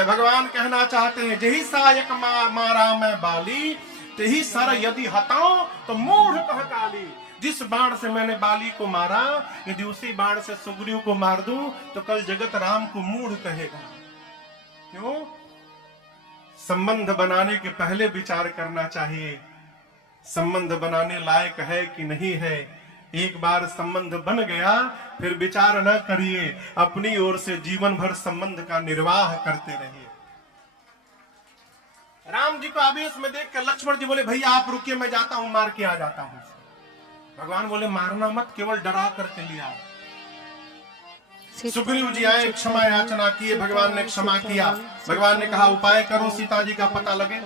है। भगवान कहना चाहते हैं जेहि सायक मारा मैं बाली, तेहि सर यदि हटाओ तो मूढ़ कह काली। जिस बाण से मैंने बाली को मारा, यदि उसी बाण से सुग्रीव को मार दूं तो कल जगत राम को मूढ़ कहेगा। क्यों? संबंध बनाने के पहले विचार करना चाहिए, संबंध बनाने लायक है कि नहीं है। एक बार संबंध बन गया फिर विचार न करिए, अपनी ओर से जीवन भर संबंध का निर्वाह करते रहिए। राम जी को आवेश में देख कर लक्ष्मण जी बोले भैया आप रुकिए, मैं जाता हूं, मार के आ जाता हूं। भगवान बोले मारना मत, केवल डरा करके ले आओ। सुग्रीव जी आए, क्षमा याचना किए, भगवान ने क्षमा किया। भगवान ने कहा उपाय करो सीता जी का पता लगे।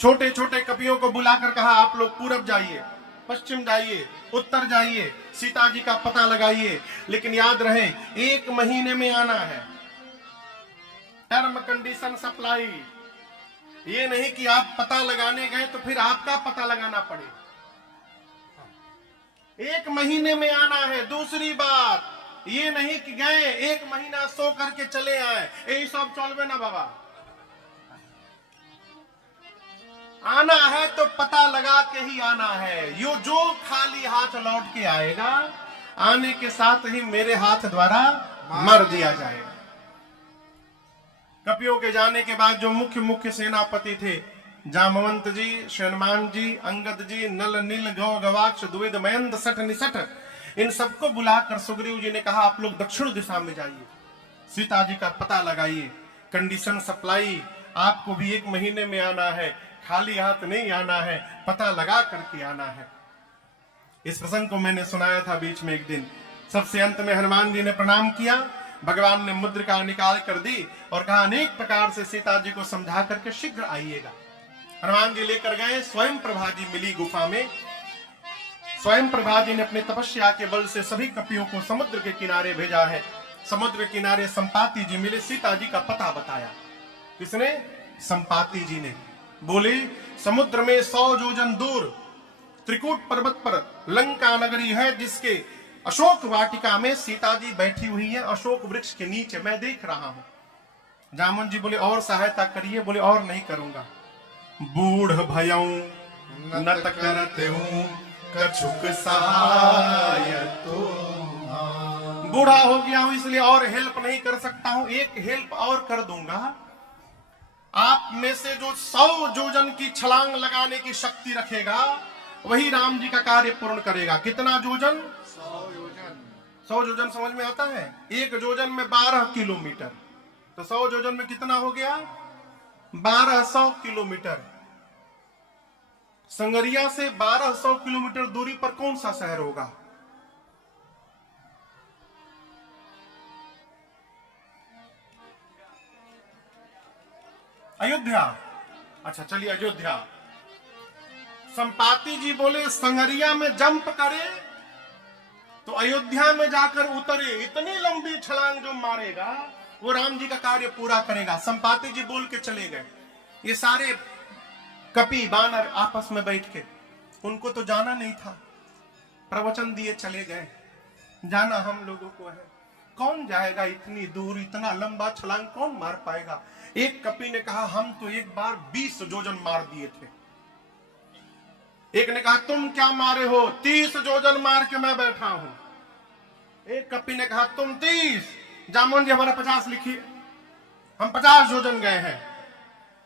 छोटे छोटे कपियों को बुलाकर कहा आप लोग पूरब जाइए, पश्चिम जाइए, उत्तर जाइए, सीता जी का पता लगाइए, लेकिन याद रहे 1 महीने में आना है। Term condition supply. ये नहीं कि आप पता लगाने गए तो फिर आपका पता लगाना पड़े। 1 महीने में आना है। दूसरी बात ये नहीं कि गए 1 महीना सो करके चले आए, यही सब चलबे ना बाबा। आना है तो पता लगा के ही आना है। जो खाली हाथ लौट के आएगा, आने के साथ ही मेरे हाथ द्वारा मर दिया जाएगा। कपियों के जाने के बाद जो मुख्य सेनापति थे, जामवंत जी, शनमान जी, अंगद जी, नल नील गौ गवाक्ष द्विविद मयंद सठ निसठ, इन सबको बुलाकर सुग्रीव जी ने कहा आप लोग दक्षिण दिशा में जाइए, सीता जी का पता लगाइए, कंडीशन सप्लाई। आपको भी 1 महीने में आना है, खाली हाथ नहीं आना है, पता लगा करके आना है। इस प्रसंग को मैंने सुनाया था बीच में एक दिन। सबसे अंत में हनुमान जी ने प्रणाम किया, भगवान ने मुद्रिका निकाल कर दी और कहा अनेक प्रकार से सीता जी को समझा करके शीघ्र आइएगा। हनुमान जी लेकर गए, स्वयं प्रभा जी मिली गुफा में। स्वयं प्रभा जी ने अपने तपस्या के बल से सभी कपियों को समुद्र के किनारे भेजा है। समुद्र के किनारे संपाति जी मिले, सीता जी का पता बताया। किसने? संपाति जी ने। बोले समुद्र में 100 योजन दूर त्रिकूट पर्वत पर लंका नगरी है, जिसके अशोक वाटिका में सीता जी बैठी हुई है, अशोक वृक्ष के नीचे मैं देख रहा हूं। जामुन जी बोले और सहायता करिए। बोले और नहीं करूंगा। बूढ़ भयऊ नत करते हूं कछुक सहाय तो, बूढ़ा हो गया हूं इसलिए और हेल्प नहीं कर सकता हूं। एक हेल्प और कर दूंगा, आप में से जो 100 योजन की छलांग लगाने की शक्ति रखेगा वही राम जी का कार्य पूर्ण करेगा। कितना योजन? 100 योजन। 100 योजन समझ में आता है? 1 योजन में 12 किलोमीटर, तो 100 योजन में कितना हो गया? 1200 किलोमीटर। संगरिया से 1200 किलोमीटर दूरी पर कौन सा शहर होगा? अयोध्या। अच्छा चलिए अयोध्या। संपाति जी बोले संगरिया में जंप करे तो अयोध्या में जाकर उतरे। इतनी लंबी छलांग जो मारेगा वो राम जी का कार्य पूरा करेगा। संपाति जी बोल के चले गए। ये सारे कपि बानर आपस में बैठ के, उनको तो जाना नहीं था, प्रवचन दिए चले गए। जाना हम लोगों को है, कौन जाएगा इतनी दूर, इतना लंबा छलांग कौन मार पाएगा। एक कपि ने कहा हम तो एक बार 20 योजन मार दिए थे। एक ने कहा तुम क्या मारे हो? 30 योजन मार के मैं बैठा हूं। एक कपि ने कहा तुम 30, जामुन जी हमारा 50 लिखिए, हम 50 योजन गए हैं।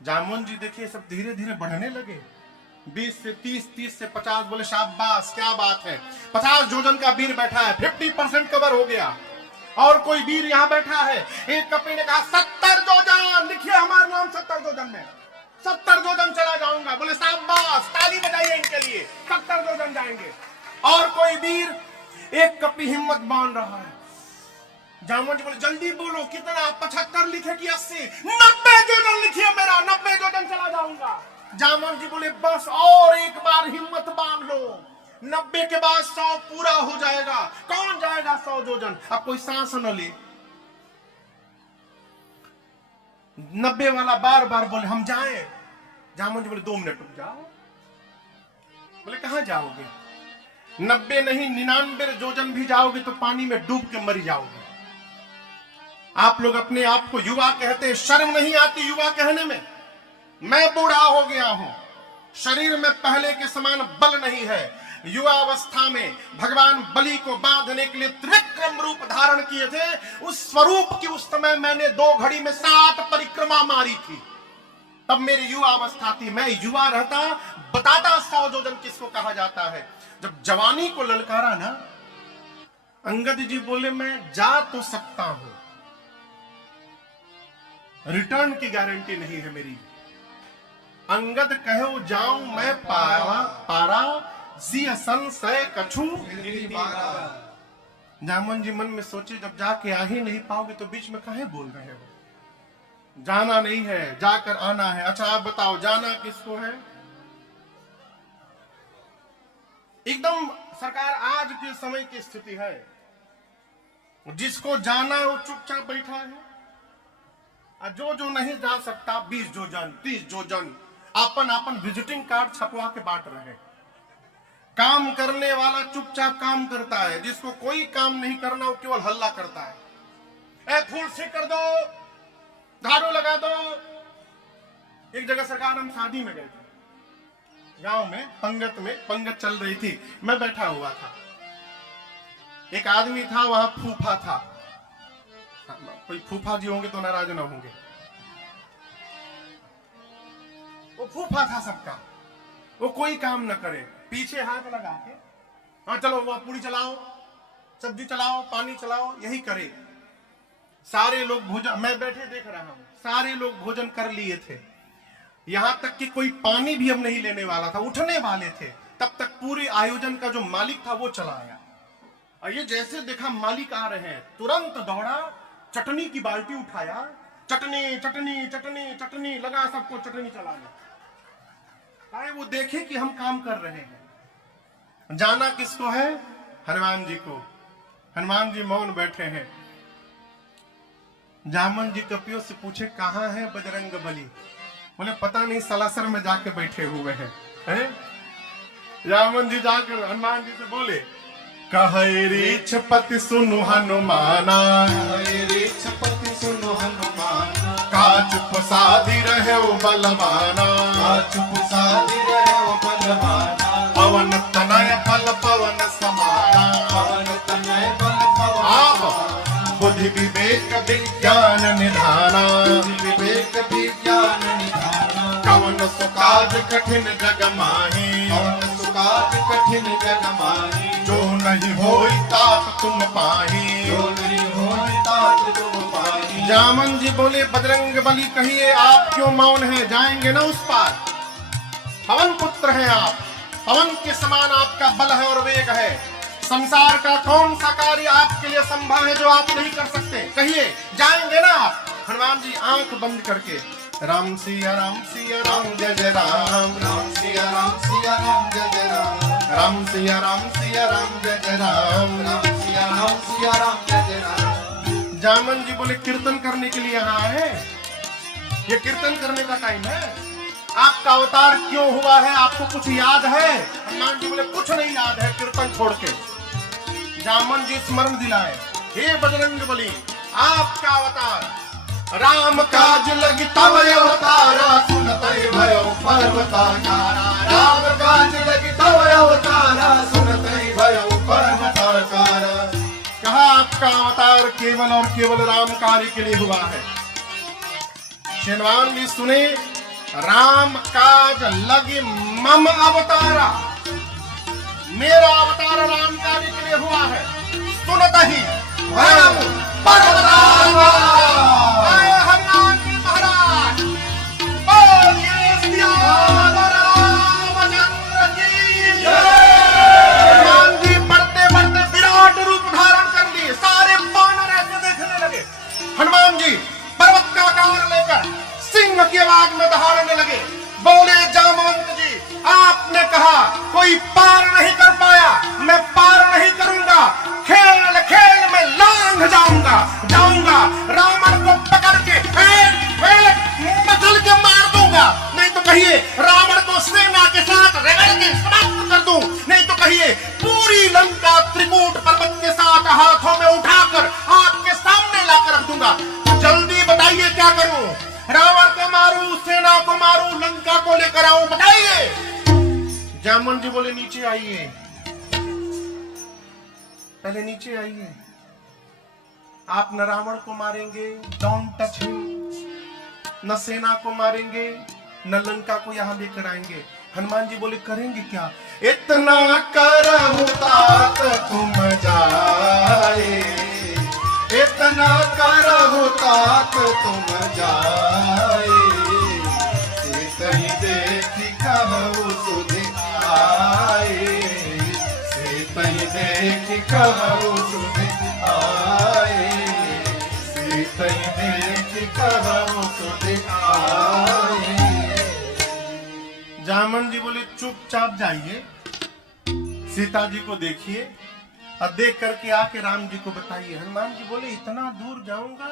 जामुन जी देखिए सब धीरे धीरे बढ़ने लगे, 20 से 30, 30 से 50। बोले शाबाश क्या बात है, 50 योजन का वीर बैठा है, 50% कवर हो गया। और कोई वीर यहाँ बैठा है। एक कपि ने कहा 70 योजन लिखिए हमारा नाम, 70 योजन में 70 योजन चला जाऊंगा। बोले शाबाश, ताली बजाइए इनके लिए, 70 योजन जाएंगे। और कोई वीर, एक कपि हिम्मत बांध रहा है। जामुन जी बोले जल्दी बोलो कितना, 75 लिखे कि 80? 90 योजन लिखिए मेरा, 90 योजन चला जाऊंगा। जामुन जी बोले बस और एक बार हिम्मत बांध लो, 90 के बाद 100 पूरा हो जाएगा। कौन जाएगा 100 योजन? अब कोई सांस न ले। 90 वाला बार बार बोले हम जाएं। जामुन जी बोले 2 मिनट रुक जाओ। बोले कहां जाओगे? 90 नहीं 99 योजन भी जाओगे तो पानी में डूब के मर जाओगे। आप लोग अपने आप को युवा कहते, शर्म नहीं आती युवा कहने में? मैं बूढ़ा हो गया हूं, शरीर में पहले के समान बल नहीं है। युवा अवस्था में भगवान बलि को बांधने के लिए त्रिविक्रम रूप धारण किए थे। उस स्वरूप की उस समय मैंने 2 घड़ी में 7 परिक्रमा मारी थी। तब मेरी युवा अवस्था थी, मैं युवा रहता, बताता 100 योजन किसको कहा जाता है। जब जवानी को ललकारा ना, अंगद जी बोले मैं जा तो सकता हूं, रिटर्न की गारंटी नहीं है मेरी। अंगद कहो जाऊं मैं पारा जी संशय कछु। जामन जी मन में सोचे जब जाके आ ही नहीं पाओगे तो बीच में काहे बोल रहे हो? जाना नहीं है, जाकर आना है। अच्छा आप बताओ जाना किसको है? एकदम सरकार आज के समय की स्थिति है, जिसको जाना है वो चुपचाप बैठा है, और जो नहीं जा सकता 20 योजन 30 योजन अपन अपन विजिटिंग कार्ड छपवा के बांट रहे। काम करने वाला चुपचाप काम करता है, जिसको कोई काम नहीं करना वो केवल हल्ला करता है। फूल से कर दो, झाड़ू लगा दो। एक जगह सरकार हम शादी में गए थे, गांव में पंगत चल रही थी, मैं बैठा हुआ था। एक आदमी था वहां, फूफा था। कोई फूफा जी होंगे तो नाराज ना होंगे, वो फूफा था सबका। वो कोई काम न करे, पीछे हाथ लगा के हाँ चलो वह पूरी चलाओ, सब्जी चलाओ, पानी चलाओ, यही करे। सारे लोग भोजन, मैं बैठे देख रहा हूं, सारे लोग भोजन कर लिए थे। यहां तक कि कोई पानी भी अब नहीं लेने वाला था, उठने वाले थे। तब तक पूरे आयोजन का जो मालिक था वो चला आया। और ये जैसे देखा मालिक आ रहे हैं, तुरंत दौड़ा, चटनी की बाल्टी उठाया, चटनी चटनी चटनी चटनी लगा सबको चटनी चलाने। वो देखे कि हम काम कर रहे हैं। जाना किसको है? हनुमान जी को। हनुमान जी मौन बैठे हैं। जामन जी कपियों से पूछे कहां है बजरंग बली? बोले पता नहीं, सलासर में जाके बैठे हुए हैं। जामन जी जाकर हनुमान जी से बोले कहे रीछ पति सुनु हनुमाना, रीछ पति सुनु हनुमाना, काच प्रसादी रहे वो बलवाना, काच प्रसादी रहे वो बलवाना, पवन तनय फल पवन समाना, पवन तनय फल पवन। आप बुद्धि विवेक विज्ञान निधाना, बुद्धि विवेक विज्ञान निधाना, कवन सुकाज कठिन जग माही, कवन सुकाज कठिन जग माही, जो नहीं होई तात तुम पाही, जो नहीं होई तात तुम पाही। जामन जी बोले बजरंग बली कहिए आप क्यों मौन हैं? जाएंगे ना उस पार। पवन पुत्र हैं आप, पवन के समान आपका बल है और वेग है। संसार का कौन सा कार्य आपके लिए संभव है जो आप नहीं कर सकते? कहिए जाएंगे ना आप? हनुमान जी आंख बंद करके राम सिया राम जय जय राम, राम सिया राम जय जय राम, राम सिया राम जय जय राम, राम सिया राम जय जय राम। जामन जी बोले कीर्तन करने के लिए यहाँ आए? ये कीर्तन करने का टाइम है? आपका अवतार क्यों हुआ है, आपको कुछ याद है? हनुमान जी बोले कुछ नहीं याद है, कीर्तन छोड़ के। जामन जी स्मरण दिलाए, हे बजरंग बली आपका अवतार राम काज लगी तब अवतारा, सुनते भयो पर्वताकारा, राम काज लगी तब अवतारा, सुनते भयो पर्वताकारा। कहा आपका अवतार केवल और केवल राम कार्य के लिए हुआ है। हनुमान जी सुने, राम काज लगी मम अवतारा, मेरा अवतार राम कार्य के लिए हुआ है। सुनता ही हनुमान जी महाराज हनुमान जी बढ़ते बढ़ते विराट रूप धारण कर लिए। सारे वानर ऐसे देखने लगे। हनुमान जी पर्वत का आकार लेकर सिंह की आवाज में दहाड़ने लगे। बोले जामवंत जी आपने कहा कोई पार नहीं कर पाया, मैं पार नहीं करूंगा। खेल खेल में लांघ जाऊंगा रावण को पकड़ के मचल के मार दूंगा, नहीं तो कहिए रावण को सेना के साथ रगड़ के समाप्त कर दूं, नहीं तो कहिए पूरी लंका त्रिकूट पर्वत के साथ हाथों में उठाकर आपके सामने लाकर रख दूंगा। रावण को मारूं, सेना को मारूं, लंका को लेकर आऊं, बताइए। जामवंत जी बोले नीचे आइए, पहले नीचे आइए। आप न रावण को मारेंगे, डोंट टच हिम, न सेना को मारेंगे, न लंका को यहां लेकर आएंगे। हनुमान जी बोले करेंगे क्या? इतना करहु तात तुम जाए, इतना करहु तात तुम जाए, सीतहि देखी कहु सुध आए, सीतहि देखी कहु सुध आए, सीतहि देखी कहु सुध आए। जामवंत जी बोले चुपचाप जाइए, सीता जी को देखिए और देख करके आके राम जी को बताइए। हनुमान जी बोले इतना दूर जाऊंगा,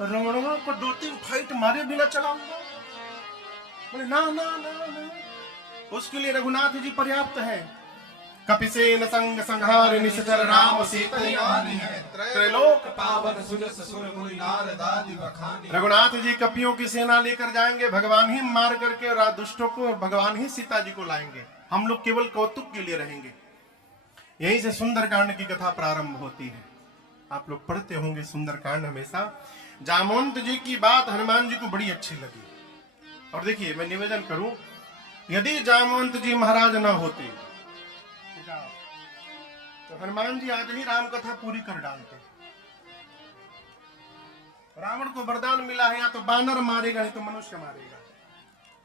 रावणों को 2-3 फाइट मारे बिना चलाऊंगा? बोले ना ना ना ना, उसके लिए रघुनाथ जी पर्याप्त है। कपिसेन संग संहार निश्चर राम सीता त्रैलोक पावन सुजस सुर मुनि नारद आदि बखानी। रघुनाथ जी कपियों की सेना लेकर जाएंगे, भगवान ही मार करके दुष्टों को भगवान ही सीता जी को लाएंगे। हम लोग केवल कौतुक के लिए रहेंगे। यहीं से सुंदरकांड की कथा प्रारंभ होती है। आप लोग पढ़ते होंगे सुंदरकांड हमेशा। जामवंत जी की बात हनुमान जी को बड़ी अच्छी लगी। और देखिए मैं निवेदन करूं, यदि जामवंत जी महाराज न होते तो हनुमान जी आज ही राम कथा पूरी कर डालते। रावण को वरदान मिला है या तो बानर मारेगा नहीं तो मनुष्य मारेगा।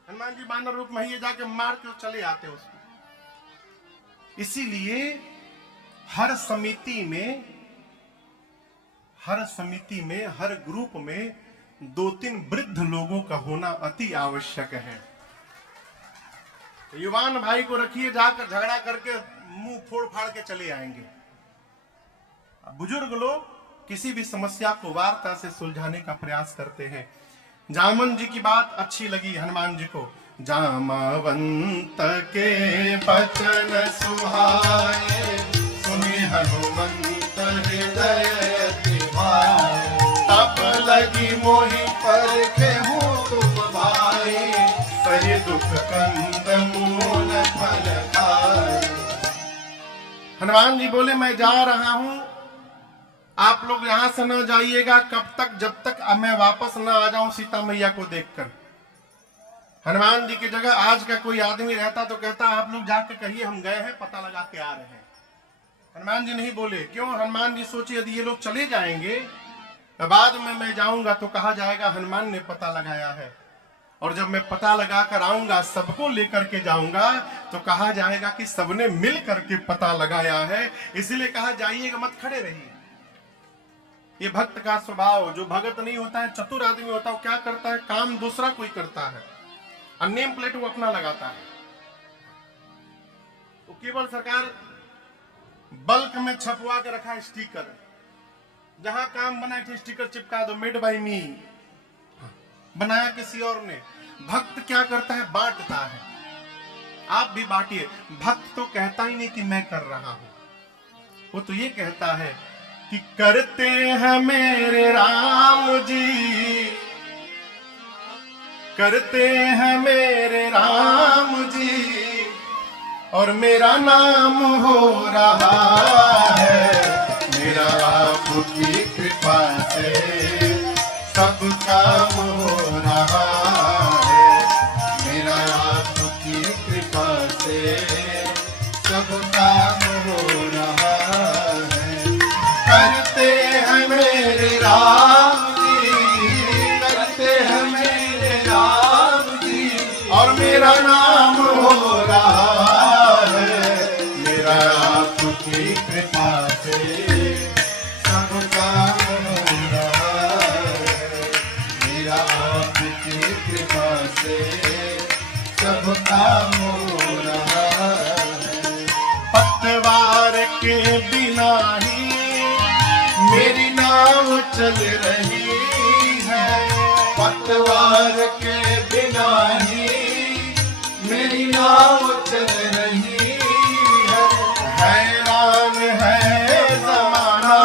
हनुमान जी बानर रूप में ही जाके मार के चले आते उसको। इसीलिए हर समिति में हर ग्रुप में 2-3 वृद्ध लोगों का होना अति आवश्यक है। युवान भाई को रखिए, जाकर झगड़ा करके मुंह फोड़ फाड़ के चले आएंगे। बुजुर्ग लोग किसी भी समस्या को वार्ता से सुलझाने का प्रयास करते हैं। जामवंत जी की बात अच्छी लगी हनुमान जी को। जामवंत के बचन सुहाए, सुनि हनुमंत हृदय तिहाए, तब लगी मोहि पर केहू तुम भाई, सही दुख कंद मूल फल खाए। हनुमान जी बोले मैं जा रहा हूं, आप लोग यहां से न जाइएगा कब तक, जब तक मैं वापस न आ जाऊं सीता मैया को देखकर। हनुमान जी की जगह आज का कोई आदमी रहता तो कहता आप लोग जाके कहिए हम गए हैं, पता लगा के आ रहे हैं। हनुमान जी नहीं बोले। क्यों? हनुमान जी सोचे यदि ये लोग चले जाएंगे बाद में मैं जाऊंगा तो कहा जाएगा हनुमान ने पता लगाया है, और जब मैं पता लगा कर आऊंगा सबको लेकर के जाऊंगा तो कहा जाएगा कि सबने मिल करके पता लगाया है। इसलिए कहा जाइएगा मत, खड़े रहिए। ये भक्त का स्वभाव, जो भगत नहीं होता है, चतुर आदमी होता है, वो क्या करता है, काम दूसरा कोई करता है और नेम प्लेट वो अपना लगाता है। तो केवल सरकार बल्क में छपवा के रखा है स्टिकर, जहां काम बना है स्टिकर चिपका दो, मेड बाय मी, बनाया किसी और ने। भक्त क्या करता है, बांटता है। आप भी बांटिए। भक्त तो कहता ही नहीं कि मैं कर रहा हूं, वो तो ये कहता है कि करते हैं मेरे राम जी, करते हैं मेरे राम जी, और मेरा नाम हो रहा है, मेरा आपकी कृपा से सब काम हो रहा है, मेरा आपकी कृपा से सब काम हो रहा है। करते हैं मेरे राम जी, करते हैं मेरे राम जी, और मेरा नाम हो रहा है, मेरा आपकी कृपा से सब काम हो रहा है, मेरा आपकी कृपा से सब काम हो रहा है। पतवार के बिना ही मेरी नाव चल रही है, पतवार के बिना ही मेरी नाव चल रही है। हैरान है ज़माना,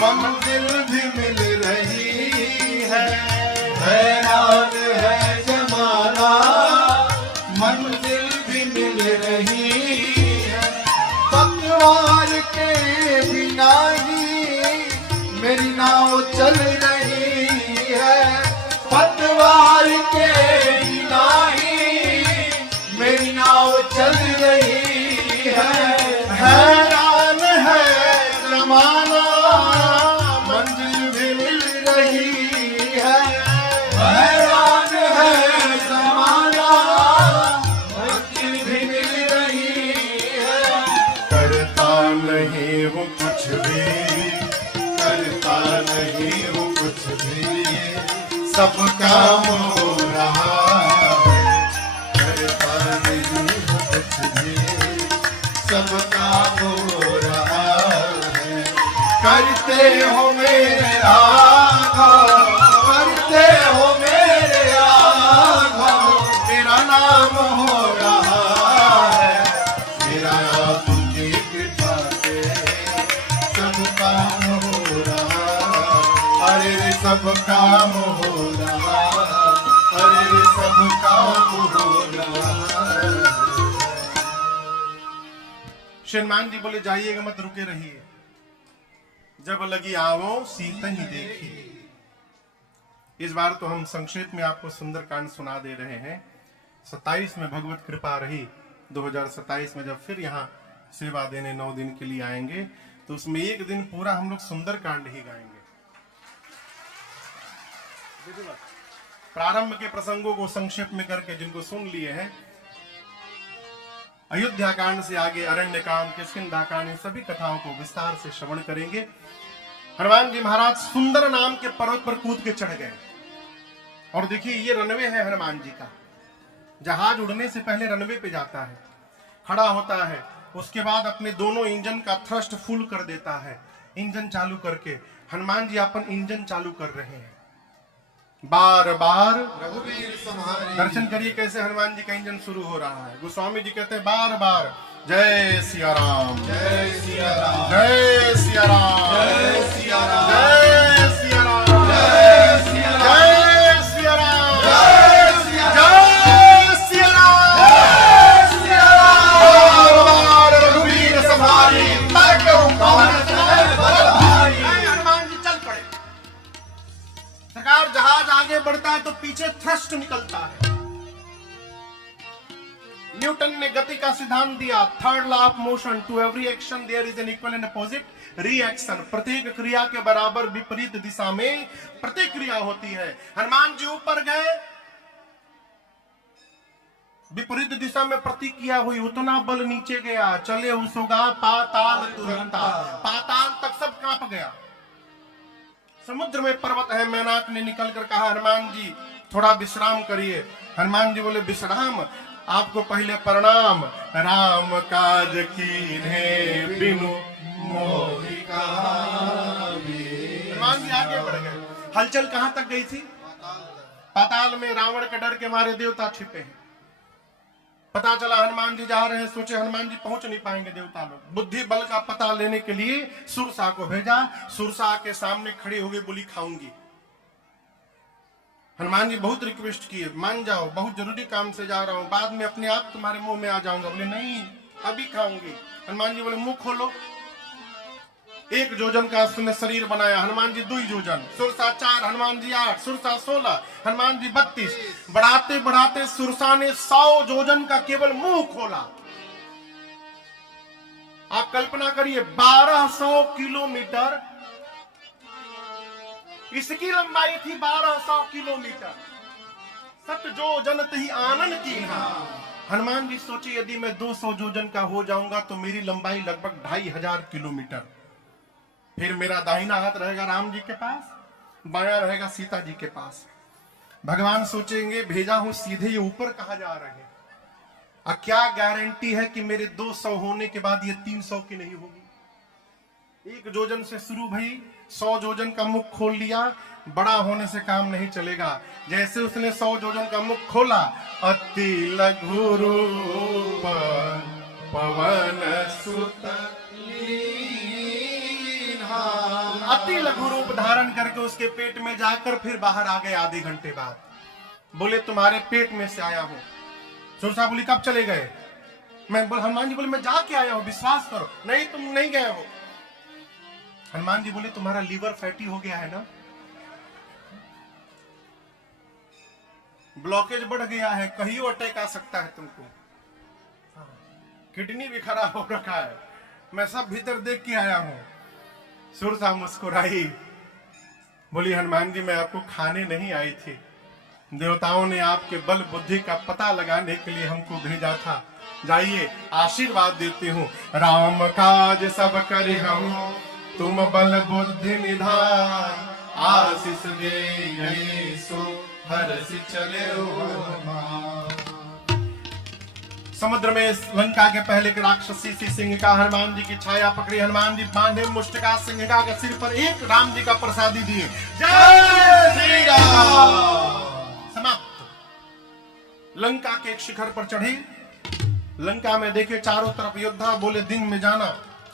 मंजिल भी मिल रही है, हैरान है जमाना, भक्ति भी मिल रही है, करता नहीं हूँ कुछ भी, करता नहीं हूँ कुछ भी, सब काम हो रहा है, करता नहीं हूँ कुछ भी, सब काम हो रहा है, करते हो मेरे राघव, करते हो मेरे राघव, मेरा नाम हो रहा है, मेरा आपकी कृपा से सब काम हो रहा, अरे सब काम हो रहा, अरे सब काम हो रहा। श्रीमान जी बोले जाइएगा मत, रुके रहिए, जब लगी आवो सीता ही देखी। इस बार तो हम संक्षेप में आपको सुंदरकांड सुना दे रहे हैं। 27 में भगवत कृपा रही, 2027 में जब फिर यहाँ सेवा देने 9 दिन के लिए आएंगे तो उसमें एक दिन पूरा हम लोग सुंदरकांड ही गाएंगे। प्रारंभ के प्रसंगों को संक्षेप में करके जिनको सुन लिए हैं, अयोध्या कांड से आगे अरण्य कांड, किष्किंधा कांड, इन सभी कथाओं को विस्तार से श्रवण करेंगे। हनुमान जी महाराज सुंदर नाम के पर्वत पर कूद के चढ़ गए और देखिए ये रनवे है हनुमान जी का। जहाज उड़ने से पहले रनवे पे जाता है, खड़ा होता है, उसके बाद अपने दोनों इंजन का थ्रस्ट फुल कर देता है। इंजन चालू करके हनुमान जी अपन इंजन चालू कर रहे हैं। बार बार रघुवीर संहारी, दर्शन करिए कैसे हनुमान जी का इंजन शुरू हो रहा है। गोस्वामी जी कहते हैं बार बार जय सिया राम, जय सिया राम, जय सिया राम, जय सिया राम, जय सिया राम, जय सिया राम, जय सिया राम, जय सिया राम, जय सिया राम। बार बार रघुवीर संहारी, हनुमान जी चल पड़े। सरकार जहाज आगे बढ़ता है तो पीछे थ्रस्ट निकलता है। न्यूटन ने गति का सिद्धांत दिया, third law of motion, to every action there is an equal and opposite reaction. प्रत्येक क्रिया के बराबर विपरीत दिशा में प्रतिक्रिया होती है। हनुमान जी ऊपर गए, विपरीत दिशा में प्रतिक्रिया हुई, उतना बल नीचे गया, चले उसोगा पाताल तुरंता, पाताल तक सब कांप गया। समुद्र में पर्वत है, मैनाक ने निकलकर कहा हनुमान जी थोड़ा विश्राम करिए। हनुमान जी बोले विश्राम, आपको पहले प्रणाम। राम काज कीन्हे बिनु मोहि काबी। हनुमान जी आगे बढ़ गए। हलचल कहां तक गई थी? पाताल में। रावण के डर के मारे देवता छिपे हैं। पता चला हनुमान जी जा रहे हैं, सोचे हनुमान जी पहुंच नहीं पाएंगे देवता लोग। बुद्धि बल का पता लेने के लिए सुरसा को भेजा। सुरसा के सामने खड़ी हो गई, बोली खाऊंगी। हनुमान जी बहुत रिक्वेस्ट किए, मान जाओ, बहुत जरूरी काम से जा रहा हूं, बाद में अपने आप तुम्हारे मुंह में आ जाऊंगा। बोले नहीं, अभी खाऊंगी। हनुमान जी बोले मुंह खोलो। 1 जोजन का उसने शरीर बनाया, हनुमान जी 2 जोजन, सुरसा 4, हनुमान जी 8, सुरसा 16, हनुमान जी 32। बढ़ाते बढ़ाते सुरसा ने 100 जोजन का केवल मुंह खोला। आप कल्पना करिए 1200 किलोमीटर इसकी लंबाई थी, 1200 किलोमीटर। सत जोजन तही आनन कीन्हा। हनुमान जी सोचे यदि मैं 200 जोजन का हो जाऊंगा तो मेरी लंबाई लगभग 2500 किलोमीटर। फिर मेरा दाहिना हाथ रहेगा राम जी के पास, बायां रहेगा सीता जी के पास। भगवान सोचेंगे भेजा हूं सीधे, ये ऊपर कहां जा रहे हैं? क्या गारंटी है कि मेरे 200 होने के बाद ये 300 की नहीं होगी? 1 जोजन से शुरू भई, 100 जोजन का मुख खोल लिया। बड़ा होने से काम नहीं चलेगा। जैसे उसने 100 जोजन का मुख खोला, अति लघु रूप पवन सुत लीन्हा। अति लघु रूप धारण करके उसके पेट में जाकर फिर बाहर आ गए आधे घंटे बाद। बोले तुम्हारे पेट में से आया हूं। सुरसा बोली कब चले गए? मैं बोल हनुमान जी बोले मैं जाके आया हूं, विश्वास करो। नहीं तुम नहीं गए हो। हनुमान जी बोले तुम्हारा लीवर फैटी हो गया है ना, ब्लॉकेज बढ़ गया है, कहीं अटैक आ सकता है तुमको, किडनी भी खराब हो रखा है, मैं सब भीतर देख के आया हूं। सुरसा मुस्कुराई, बोली हनुमान जी मैं आपको खाने नहीं आई थी, देवताओं ने आपके बल बुद्धि का पता लगाने के लिए हमको भेजा था। जाइए आशीर्वाद देती हूँ। राम काज सब करि हम, तुम बल बुद्धि निधान, आशीष दे सो हर्षि चले। समुद्र में लंका के पहले के राक्षसी सी सिंह का हनुमान जी की छाया पकड़ी। हनुमान जी बांधे मुष्टिका सिंहिका के सिर पर एक राम जी का प्रसादी दिए। जय श्री राम। समाप्त। लंका के एक शिखर पर चढ़े। लंका में देखे चारों तरफ योद्धा। बोले दिन में जाना,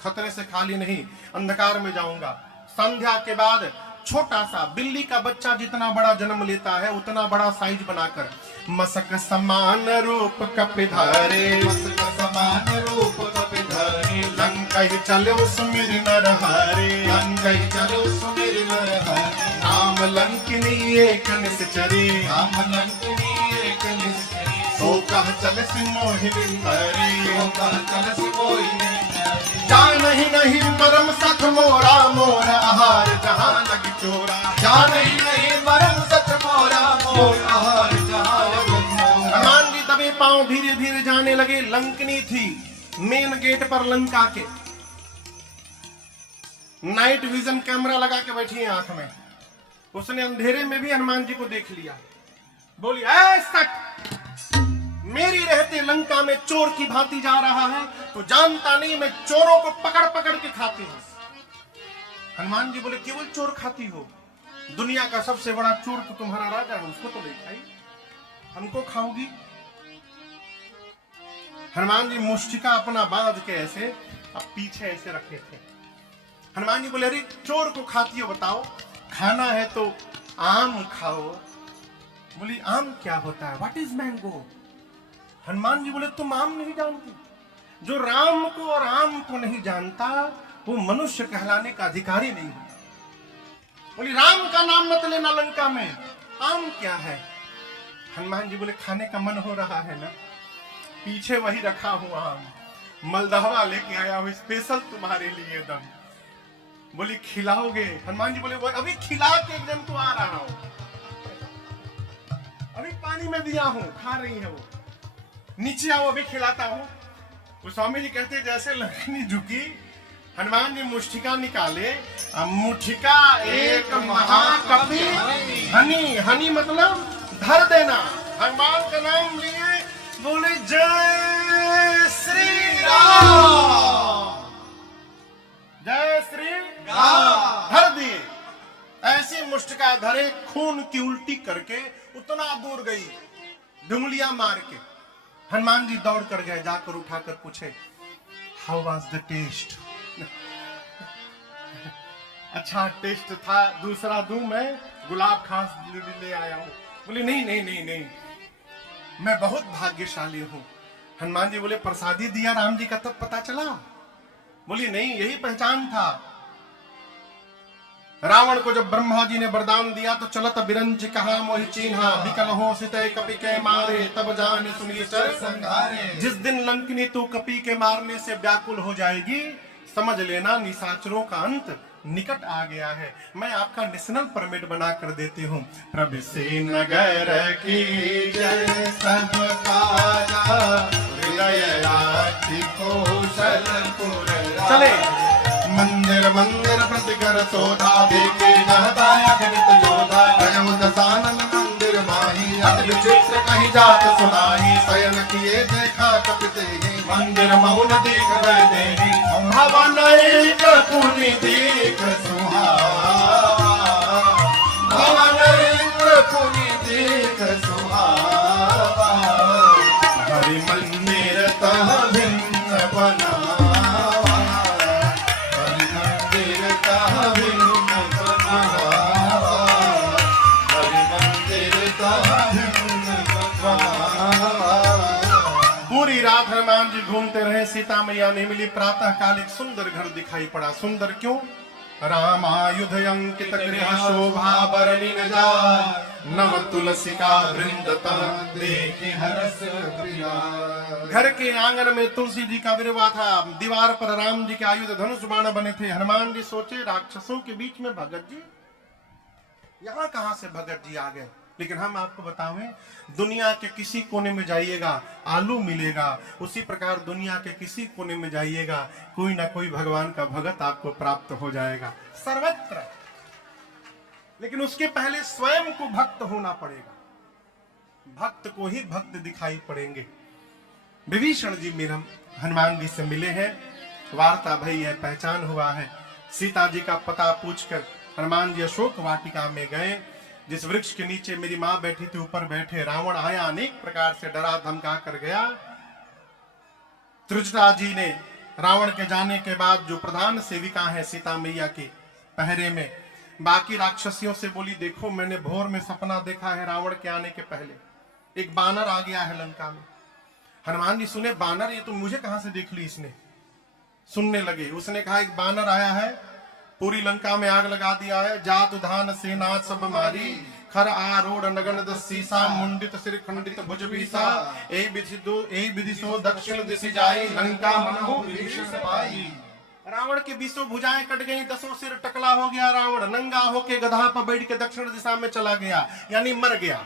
खतरे से खाली नहीं, अंधकार में जाऊंगा। संध्या के बाद छोटा सा बिल्ली का बच्चा जितना बड़ा जन्म लेता है उतना बड़ा साइज बनाकर मसक समान रूप कपिधारे, मसक समान रूप कपिधारे, लंका ही चले सुमिर नर हरे, लंका ही चले सुमिर नर हरे। राम लंकिनी एक निश्चरी, राम लंकिनी एक निश्चरी, सो कह चले सिमोहिनी हरे, सो कह चले सिमोहिनी हरे। जान ही नहीं मरम सख मोरा, मोर आहार जहां लग चोरा, जान ही नहीं मरम सच मोरा, मोर आहार जहां लग चोरा। हनुमान जी दबे पांव धीरे धीरे जाने लगे। लंकिनी थी मेन गेट पर लंका के, नाइट विजन कैमरा लगा के बैठी है आंख में। उसने अंधेरे में भी हनुमान जी को देख लिया। बोली ऐ सट, मेरी रहते लंका में चोर की भांति जा रहा है, तो जानता नहीं मैं चोरों को पकड़ पकड़ के खाती हूं। हनुमान जी बोले केवल चोर खाती हो, दुनिया का सबसे बड़ा चोर तो तुम्हारा राजा है, उसको तो नहीं खाई, हमको खाओगी। हनुमान जी मुष्टिका अपना बांध के ऐसे अब पीछे ऐसे रखे थे। हनुमान जी बोले अरे चोर को खाती हो, बताओ खाना है तो आम खाओ। बोली आम क्या होता है, what is mango. Hanuman ji बोले तुम आम नहीं जानती, जो राम को और आम को नहीं जानता वो मनुष्य कहलाने का अधिकारी नहीं है। बोली राम का नाम मत लेना लंका में, आम क्या है। हनुमान जी बोले खाने का मन हो रहा है ना, पीछे वही रखा हुआ आम मलदहवा लेके आया हूं स्पेशल तुम्हारे लिए दम। बोली खिलाओगे। हनुमान जी बोले वो अभी खिला के एकदम तो आ रहा हूं, अभी पानी में दिया हूं, खा रही है वो, नीचे आओ अभी खिलाता हूं। वो स्वामी जी कहते जैसे लक्ष्मी झुकी, हनुमान जी मुष्टिका निकाले। मुठिका एक महाकपि हनी, हनी मतलब धर देना। हनुमान का नाम लिए, बोले जय श्री राम, जय श्री राम, धर दिए। ऐसी मुष्टिका धरे, खून की उल्टी करके उतना दूर गई डुंगलियां मार के। हनुमान जी दौड़ कर गए, जाकर उठाकर पूछे हाउ वाज द टेस्ट। अच्छा टेस्ट था, दूसरा दूं मैं, गुलाब खास ले आया हूं। बोले नहीं नहीं नहीं नहीं, मैं बहुत भाग्यशाली हूं। हनुमान जी बोले प्रसादी दिया राम जी का तब पता चला। बोली नहीं यही पहचान था। रावण को जब ब्रह्मा जी ने वरदान दिया तो चलत बिरंज कहा मोहि चीन्हा, विकल हो सितय कपि के मारे, तब जाने सुनिश्चर संघारे। जिस दिन लंकिनी तू कपि के मारने से व्याकुल हो जाएगी, समझ लेना निशाचरों का अंत निकट आ गया है। मैं आपका नेशनल परमिट बना कर देती हूँ। प्रभु से नगर की जय, सब काजा हृदय राखी कौशलपुर राजा। चले मंदिर मंदिर प्रतिकर सोधा, देखे जहदाया गणित योधा, गयम दसानन मंदिर माही, अति विचित्र कहीं जात सुनाही, शयन किए देखा कपिते ही, मंदिर मौन देख गए देही, भवन एक पुनि देख सुहावा, भवन एक पुनि देख सुहावा, हरि मंदिर तह भिन्न बनावा, हरि मंदिर तह भिन्न बनावा, हरि मंदिर तह भिन्न बनावा। पूरी रात हनुमान जी घूमते रहे, सीता मैया नहीं मिली। प्रातः काल एक सुंदर घर दिखाई पड़ा। सुंदर क्यों, रामायुध अंकित गृह शोभा बरनी न जाय, नव तुलसी का वृंद तह देखे हरस प्रिया। घर के आंगन में तुलसी जी का विरवा था, दीवार पर राम जी के आयुध धनुष बाण बने थे। हनुमान जी सोचे राक्षसों के बीच में भगत जी, यहाँ कहां से भगत जी आ गए। लेकिन हम आपको बतावें, दुनिया के किसी कोने में जाइएगा आलू मिलेगा, उसी प्रकार दुनिया के किसी कोने में जाइएगा कोई ना कोई भगवान का भगत आपको प्राप्त हो जाएगा सर्वत्र। लेकिन उसके पहले स्वयं को भक्त होना पड़ेगा, भक्त को ही भक्त दिखाई पड़ेंगे। विभीषण जी मेरम हनुमान जी से मिले हैं, वार्ता भई है, पहचान हुआ है। सीता जी का पता पूछकर हनुमान जी अशोक वाटिका में गए, जिस वृक्ष के नीचे मेरी मां बैठी थी ऊपर बैठे रावण आया, अनेक प्रकार से डरा धमका कर गया। त्रिजटा जी ने रावण के जाने के बाद जो प्रधान सेविका है सीता मैया की पहरे में, बाकी राक्षसियों से बोली, देखो मैंने भोर में सपना देखा है, रावण के आने के पहले एक बानर आ गया है लंका में। हनुमान जी सुने, बानर, ये तो मुझे कहां से देख ली इसने। सुनने लगे, उसने कहा एक बानर आया है, पूरी लंका में आग लगा दिया है, जात धान सेना सब मारी, खर आरोड़ नगन दसीसा, मुंडित सिर खंडित भुज बीसा, ए विधि सो दक्षिण दिशि जाई, लंका मनहु विभीषण पाई। रावण के 20 भुजाएं कट गई, 10 सिर टकला हो गया, रावण नंगा होके गधा पर बैठ के दक्षिण दिशा में चला गया, यानी मर गया।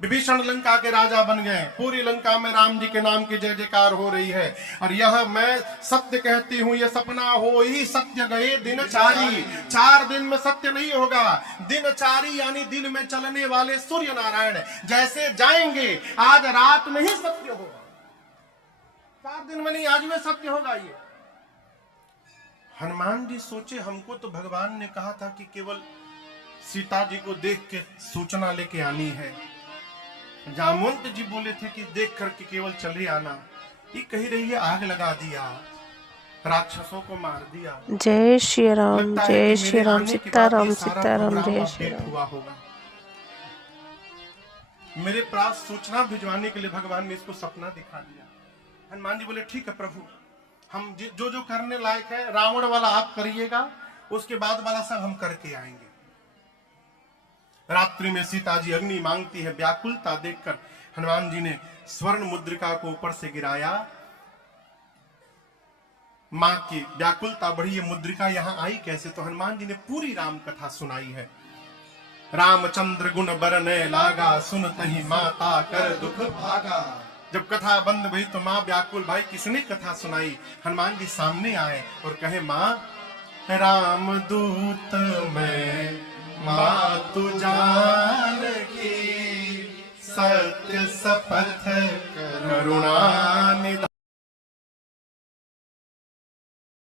विभीषण लंका के राजा बन गए, पूरी लंका में राम जी के नाम की जय जयकार हो रही है। और यह मैं सत्य कहती हूँ, यह सपना हो ही सत्य गए दिन चारी। 4 दिन में सत्य नहीं होगा, दिन चारी यानी दिन में चलने वाले सूर्य नारायण जैसे जाएंगे, आज रात में ही सत्य होगा, 4 दिन में नहीं, आज में सत्य होगा। ये हनुमान जी सोचे, हमको तो भगवान ने कहा था कि केवल सीता जी को देख के सूचना लेके आनी है। जामवंत जी बोले थे कि देख करके केवल चले आना, ये कही रही है आग लगा दिया, राक्षसों को मार दिया। जय श्री राम, लगता है जय कि श्री मेरे राम, आने के बाद सीताराम ये सारा सीताराम, प्रोग्राम जय श्री अपडेट राम। हुआ होगा। मेरे पास सूचना भिजवाने के लिए भगवान ने इसको सपना दिखा दिया। हनुमान जी बोले ठीक है प्रभु, हम जो जो करने लायक है, रावण वाला आप करिएगा, उसके बाद वाला सब हम करके आएंगे। रात्रि में सीता जी अग्नि मांगती है, व्याकुलता देखकर हनुमान जी ने स्वर्ण मुद्रिका को ऊपर से गिराया। मां की व्याकुलता बढ़ी, ये मुद्रिका यहां आई कैसे? तो हनुमान जी ने पूरी राम कथा सुनाई है। रामचंद्र गुण बरने लागा, सुनतहि माता कर दुख भागा। जब कथा बंद भई तो मां व्याकुल, भाई किसने कथा सुनाई? हनुमान जी सामने आए और कहे, मां राम दूत मैं मातु जानकी, सत्य शपथ करुणा निधान।